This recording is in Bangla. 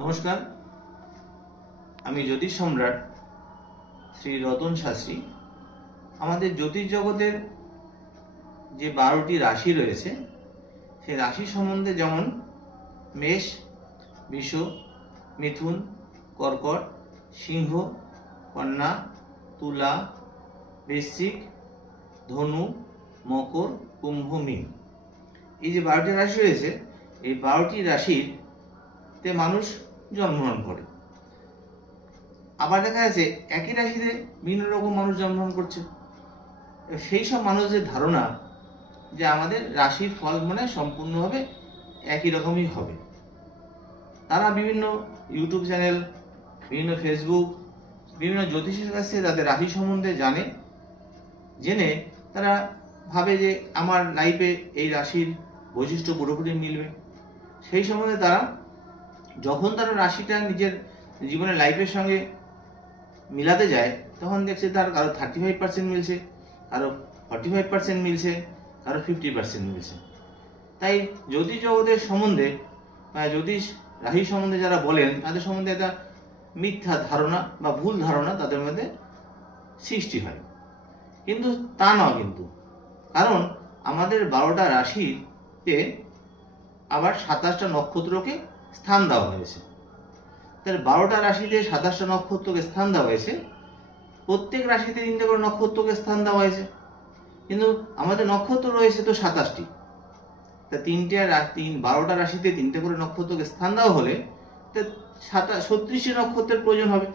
নমস্কার, আমি জ্যোতিষ সম্রাট শ্রী রতন শাস্ত্রী। আমাদের জ্যোতিষ জগতের যে 12টি রাশি রয়েছে সেই রাশি সম্বন্ধে যেমন মেষ, বৃষ, মিথুন, কর্কট, সিংহ, কন্যা, তুলা, বৃশ্চিক, ধনু, মকর, কুম্ভ, মীন, এই যে 12টি রাশি রয়েছে, এই 12টি রাশিতে মানুষ জন্মগ্রহণ করে। আবার দেখা যাচ্ছে একই রাশিতে বিভিন্ন রকম মানুষ জন্মগ্রহণ করছে। সেই সব মানুষদের ধারণা যে আমাদের রাশির ফল মানে সম্পূর্ণভাবে একই রকমই হবে। তারা বিভিন্ন ইউটিউব চ্যানেল, বিভিন্ন ফেসবুক, বিভিন্ন জ্যোতিষের কাছে তাদের রাশি সম্বন্ধে জেনে তারা ভাবে যে আমার লাইফে এই রাশির বৈশিষ্ট্য পুরোপুরি মিলবে। সেই সম্বন্ধে তারা যখন তারা রাশিটা নিজের জীবনের লাইফের সঙ্গে মিলাতে যায় তখন দেখছে তার কারো 35% মিলছে, কারো 45% মিলছে, কারো 50% মিলছে। তাই জ্যোতিষ জগতের সম্বন্ধে জ্যোতিষ রাশি সম্বন্ধে যারা বলেন তাদের সম্বন্ধে একটা মিথ্যা ধারণা বা ভুল ধারণা তাদের মধ্যে সৃষ্টি হয়। কিন্তু তা নয়, কারণ আমাদের 12টা রাশিতে আবার 27টা নক্ষত্রকে স্থান দেওয়া হয়েছে। তাহলে 12টা রাশিতে 27টা নক্ষত্রকে স্থান দেওয়া হয়েছে, প্রত্যেক রাশিতে 3টে করে নক্ষত্রকে স্থান দেওয়া হয়েছে। কিন্তু আমাদের নক্ষত্র রয়েছে তো 27টি। তা 12টা রাশিতে 3টে করে নক্ষত্রকে স্থান দেওয়া হলে 36টি নক্ষত্রের প্রয়োজন হবে।